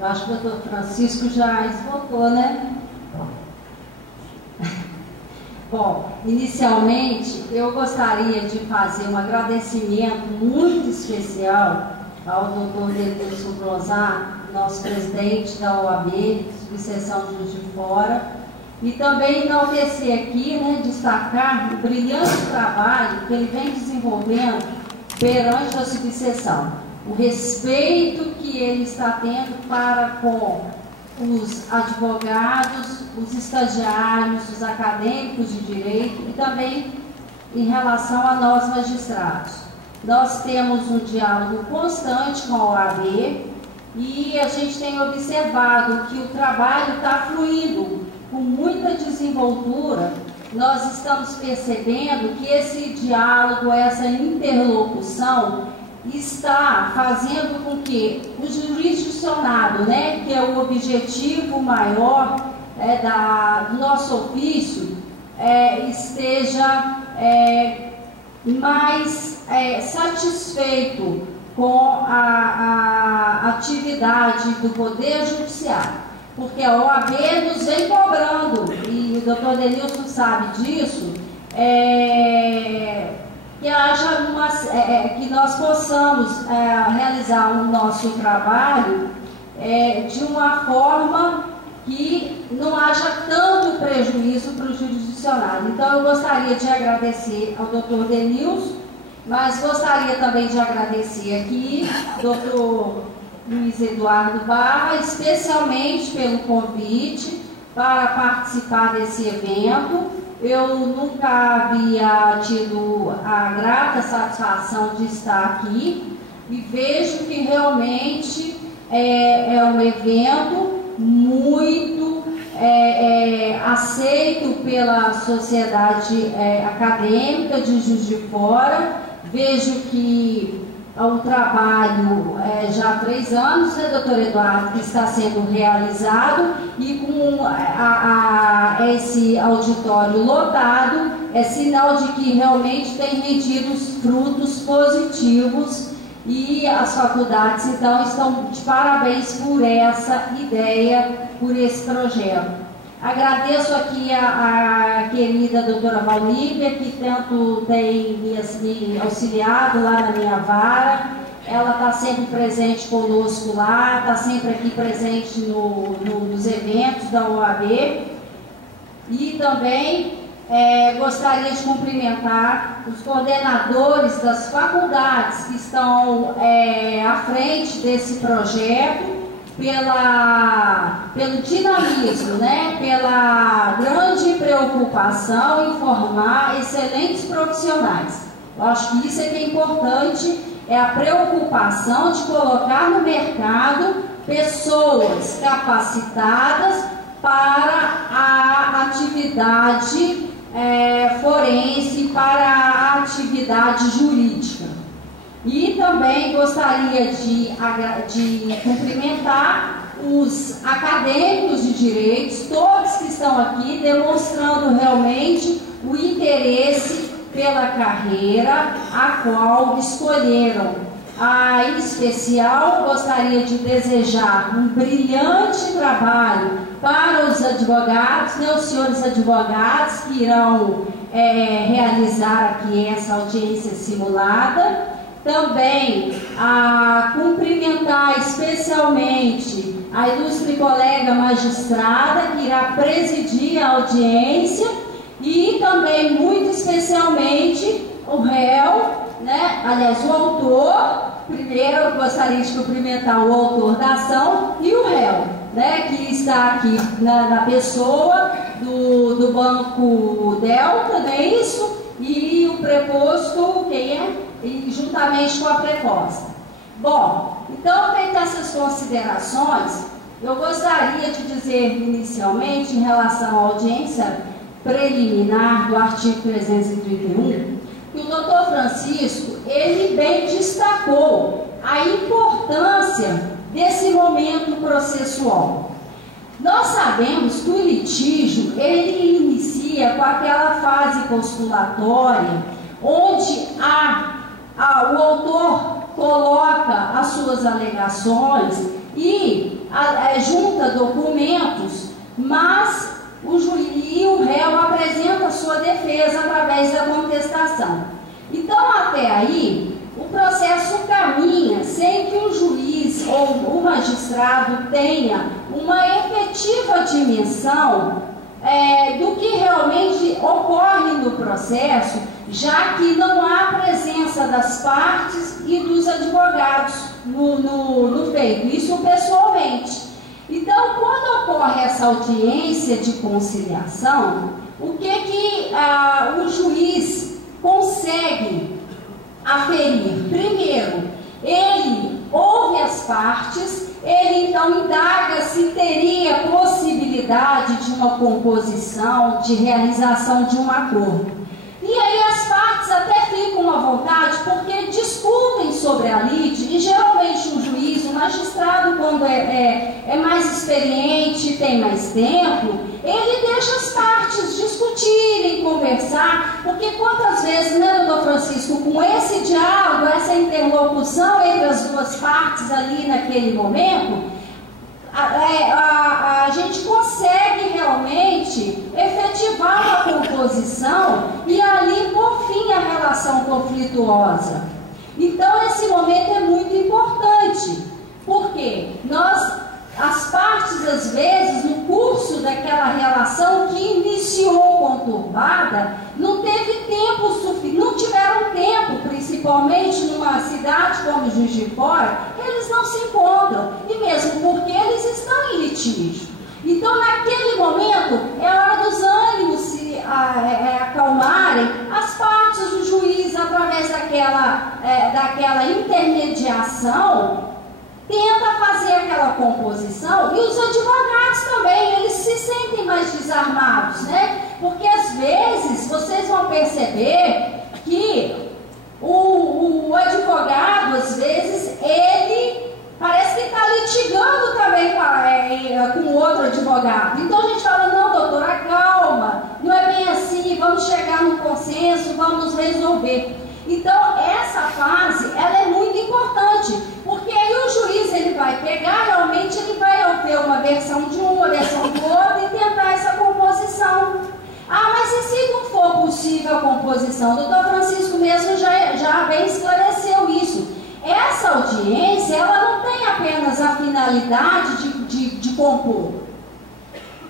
Eu acho que o doutor Francisco já esgotou, né? Bom, inicialmente eu gostaria de fazer um agradecimento muito especial ao doutor Denilson Brozar, nosso presidente da OAB, subseção de Juiz de Fora, e também enaltecer aqui, né, destacar o brilhante trabalho que ele vem desenvolvendo perante a subseção, o respeito que ele está tendo para com os advogados, os estagiários, os acadêmicos de direito e também em relação a nós magistrados. Nós temos um diálogo constante com a OAB e a gente tem observado que o trabalho está fluindo com muita desenvoltura. Nós estamos percebendo que esse diálogo, essa interlocução está fazendo com que o jurisdicionado, né, que é o objetivo maior do nosso ofício, esteja mais satisfeito com a atividade do Poder Judiciário, porque a OAB nos vem cobrando, e o doutor Denilson sabe disso, que nós possamos realizar o nosso trabalho de uma forma que não haja tanto prejuízo para o jurisdicionado. Então, eu gostaria de agradecer ao doutor Denilson, mas gostaria também de agradecer aqui ao doutor Luiz Eduardo Barra, especialmente pelo convite para participar desse evento. Eu nunca havia tido a grata satisfação de estar aqui e vejo que realmente é um evento muito aceito pela sociedade acadêmica de Juiz de Fora. Vejo que o trabalho já há 3 anos, né, doutor Eduardo, que está sendo realizado, e com esse auditório lotado, é sinal de que realmente tem rendido frutos positivos, e as faculdades então estão de parabéns por essa ideia, por esse projeto. Agradeço aqui a querida doutora Valívia, que tanto tem me auxiliado lá na minha vara. Ela está sempre presente conosco lá, está sempre aqui presente nos eventos da OAB. E também gostaria de cumprimentar os coordenadores das faculdades que estão à frente desse projeto, pelo dinamismo, né? Pela grande preocupação em formar excelentes profissionais. Eu acho que isso é que é importante, é a preocupação de colocar no mercado pessoas capacitadas para a atividade forense, para a atividade jurídica. E também gostaria de cumprimentar os acadêmicos de direitos, todos que estão aqui, demonstrando realmente o interesse pela carreira a qual escolheram. Em especial, gostaria de desejar um brilhante trabalho para os advogados, né, os senhores advogados que irão realizar aqui essa audiência simulada. Também cumprimentar especialmente a ilustre colega magistrada que irá presidir a audiência, e também muito especialmente o réu, né? Aliás, o autor. Primeiro eu gostaria de cumprimentar o autor da ação e o réu, né? Que está aqui na pessoa do Banco Delta, não é isso? E o preposto, quem é? E juntamente com a preposta. Bom, então, feitas essas considerações, eu gostaria de dizer inicialmente, em relação à audiência preliminar do artigo 331, que o doutor Francisco, ele bem destacou a importância desse momento processual. Nós sabemos que o litígio, ele inicia com aquela fase postulatória, onde o autor coloca as suas alegações e junta documentos, mas o juiz e o réu apresenta sua defesa através da contestação. Então, até aí, o processo caminha sem que o juiz ou o magistrado tenha uma efetiva dimensão do que realmente ocorre no processo, já que não há presença das partes e dos advogados no feito, isso pessoalmente. Então, quando ocorre essa audiência de conciliação, o que o juiz consegue aferir? Primeiro, ele ouve as partes, ele então indaga se teria possibilidade de uma composição, de realização de um acordo. E aí as partes até ficam à vontade porque discutem sobre a lide, e geralmente o juiz, o magistrado, quando é mais experiente, tem mais tempo, ele deixa as partes discutirem, conversar, porque quantas vezes, né, doutor Francisco, com esse diálogo, essa interlocução entre as duas partes ali naquele momento, a gente consegue realmente efetivar uma composição e ali por fim a relação conflituosa. Então esse momento é muito importante, porque as partes às vezes no curso daquela relação que iniciou conturbada não teve tempo suficiente, não tiveram tempo, principalmente numa cidade como Juiz de Fora, eles não se encontram, e mesmo porque eles estão em litígio. Então naquele momento é hora dos ânimos se acalmarem, as partes, o juiz através daquela intermediação tenta fazer aquela composição, e os advogados também, eles se sentem mais desarmados, né? Porque às vezes vocês vão perceber que o advogado, às vezes, ele parece que está litigando também com outro advogado. Então a gente fala, não, doutora, calma, não é bem assim, vamos chegar num consenso, vamos resolver. Então essa fase, ela é muito importante, porque aí o juiz, ele vai pegar, realmente ele vai ter uma versão de um, uma versão do outro e tentar essa composição. Ah, mas e se não for possível a composição? O doutor Francisco mesmo já bem esclareceu isso. Essa audiência, ela não tem apenas a finalidade de compor.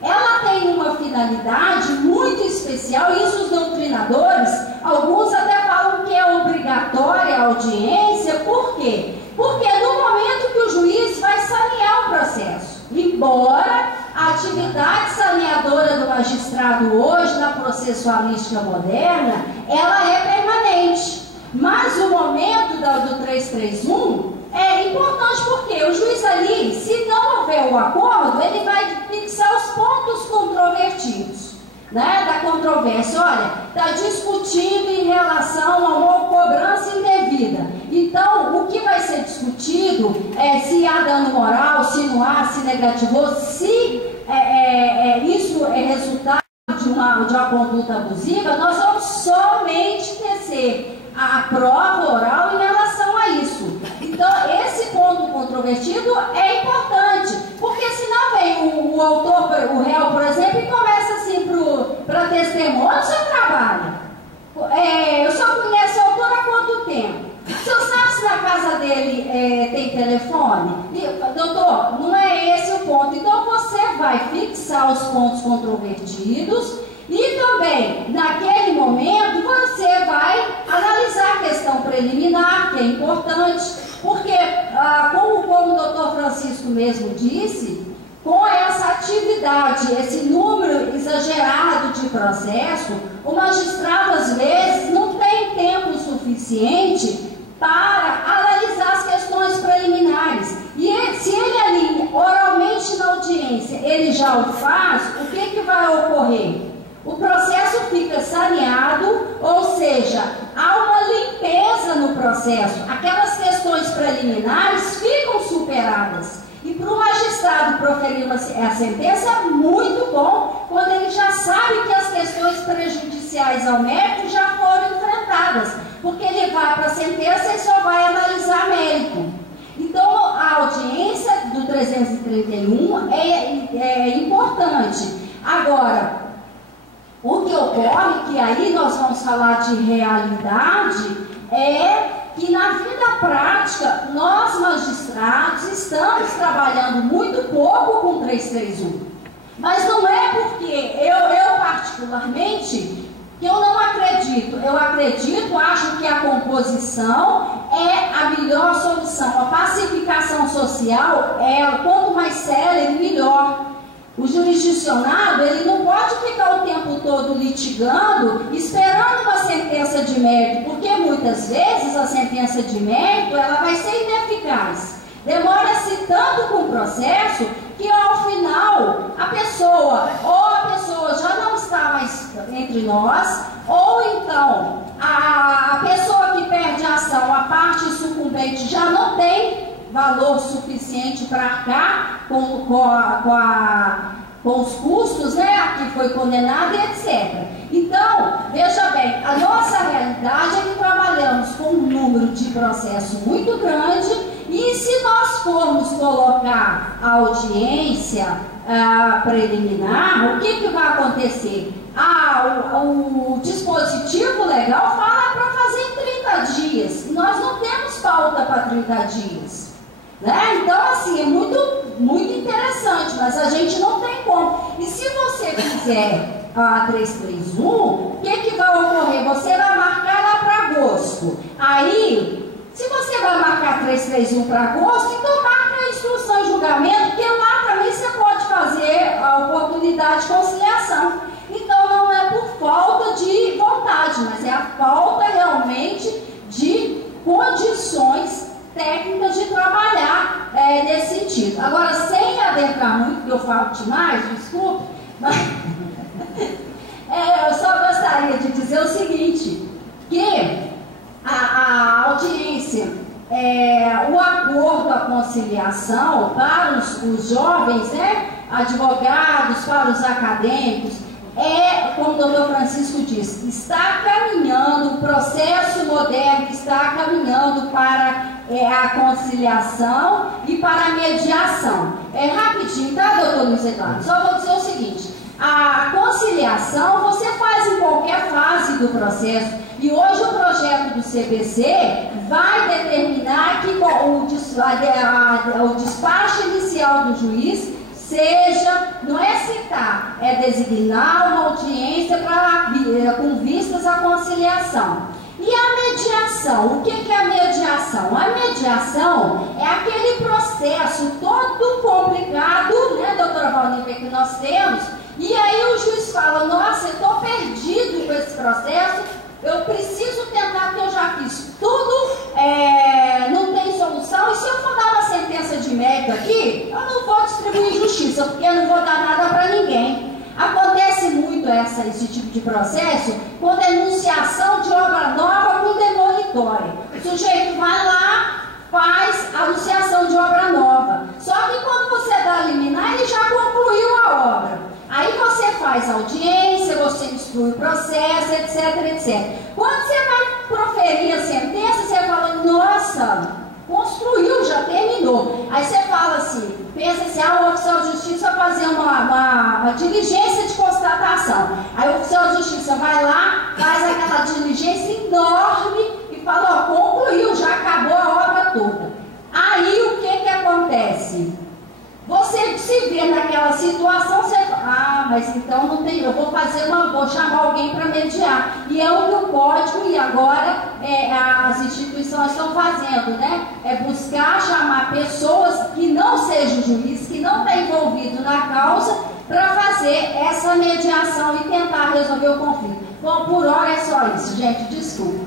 Ela tem uma finalidade muito especial, e isso os doutrinadores, alguns até falam que é obrigatória a audiência. Por quê? Porque no momento que o juiz vai sanear o processo, embora a atividade saneadora do magistrado hoje, na processualística moderna, ela é permanente. Mas o momento do 331 é importante, porque o juiz ali, se não houver o acordo, ele vai fixar os pontos controvertidos, né, da controvérsia. Olha, está discutindo em relação a uma cobrança indevida. Então, o que vai ser discutido é se há dano moral, se não há, se negativou, se isso é resultado de uma conduta abusiva. Nós vamos somente tecer a prova oral em relação a isso. Então, esse ponto controvertido é importante, porque senão vem o autor, o réu, por exemplo, e começa assim para testemunho: onde o senhor trabalha? Eu só conheço o autor há quanto tempo? O senhor sabe se na casa dele tem telefone? Doutor, não é esse o ponto. Então, você vai fixar os pontos controvertidos. E também, naquele momento, você vai analisar a questão preliminar, que é importante, porque, como o doutor Francisco mesmo disse, com essa atividade, esse número exagerado de processo, o magistrado, às vezes, não tem tempo suficiente para analisar as questões preliminares. E se ele ali, oralmente na audiência, ele já o faz, o que vai ocorrer? O processo fica saneado, ou seja, há uma limpeza no processo. Aquelas questões preliminares ficam superadas. E para o magistrado proferir a sentença é muito bom quando ele já sabe que as questões prejudiciais ao mérito já foram enfrentadas, porque ele vai para a sentença e só vai analisar mérito. Então, a audiência do do 331 é importante. Agora, o que ocorre, que aí nós vamos falar de realidade, é que na vida prática, nós magistrados estamos trabalhando muito pouco com 331. Mas não é porque eu particularmente, que eu não acredito. Eu acredito, acho que a composição é a melhor solução. A pacificação social quanto mais célere, melhor. O jurisdicionado, ele não pode ficar o tempo todo litigando, esperando uma sentença de mérito, porque muitas vezes a sentença de mérito, ela vai ser ineficaz. Demora-se tanto com o processo que ao final a pessoa já não está mais entre nós, ou então a pessoa que perde a ação, a parte sucumbente, já não tem valor suficiente para arcar com os custos, né, a que foi condenado e etc. Então, veja bem, a nossa realidade é que trabalhamos com um número de processo muito grande, e se nós formos colocar a audiência preliminar, o que vai acontecer? O dispositivo legal fala para fazer em 30 dias, e nós não temos pauta para 30 dias. Né? Então, assim, é muito interessante, mas a gente não tem como. E se você fizer a 331, o que vai ocorrer? Você vai marcar lá para agosto. Aí, se você vai marcar 331 para agosto, então marca a instrução e julgamento, porque lá também você pode fazer a oportunidade de conciliação. Então, não é por falta de vontade, mas é a falta realmente de condições técnicas de trabalhar nesse sentido. Agora, sem adentrar muito, porque eu falo demais, desculpe, mas eu só gostaria de dizer o seguinte, que a audiência, o acordo, a conciliação para os jovens, né, advogados, para os acadêmicos, como o doutor Francisco disse, está caminhando, o processo moderno está caminhando para a conciliação e para a mediação. Rapidinho, tá, doutor Luiz Eduardo? Só vou dizer o seguinte, a conciliação você faz em qualquer fase do processo, e hoje o projeto do CPC vai determinar que o despacho inicial do juiz não é citar, é designar uma audiência com vistas à conciliação. E a mediação? O que é a mediação? A mediação é aquele processo todo complicado, né, doutora Valnicia, que nós temos, e aí o juiz fala, nossa, eu estou perdido com esse processo, eu preciso tentar, porque eu já fiz tudo, não tem solução, e se eu for dar uma sentença de mérito aqui, eu não vou distribuir justiça, porque eu não vou dar nada para ninguém. Acontece muito esse tipo de processo quando é enunciação de obra nova com demolitória. O sujeito vai lá, faz a anunciação de obra nova. Só que quando você dá liminar, ele já concluiu a obra. Aí você faz audiência, você instrui o processo, etc, etc. Quando você vai proferir a sentença, você fala, nossa, construiu, já terminou. Aí você fala assim, pensa assim, o oficial de justiça vai fazer uma diligência de constatação. Aí o oficial de justiça vai lá, faz aquela diligência enorme e fala, concluiu, já acabou a obra toda. Aí o que acontece? Você se vê naquela situação, você fala, mas então não tem, eu vou chamar alguém para mediar. E é o que o código e agora as instituições estão fazendo, né? É buscar chamar pessoas que não sejam juízes, que não estão envolvidos na causa, para fazer essa mediação e tentar resolver o conflito. Bom, por hora é só isso, gente, desculpa.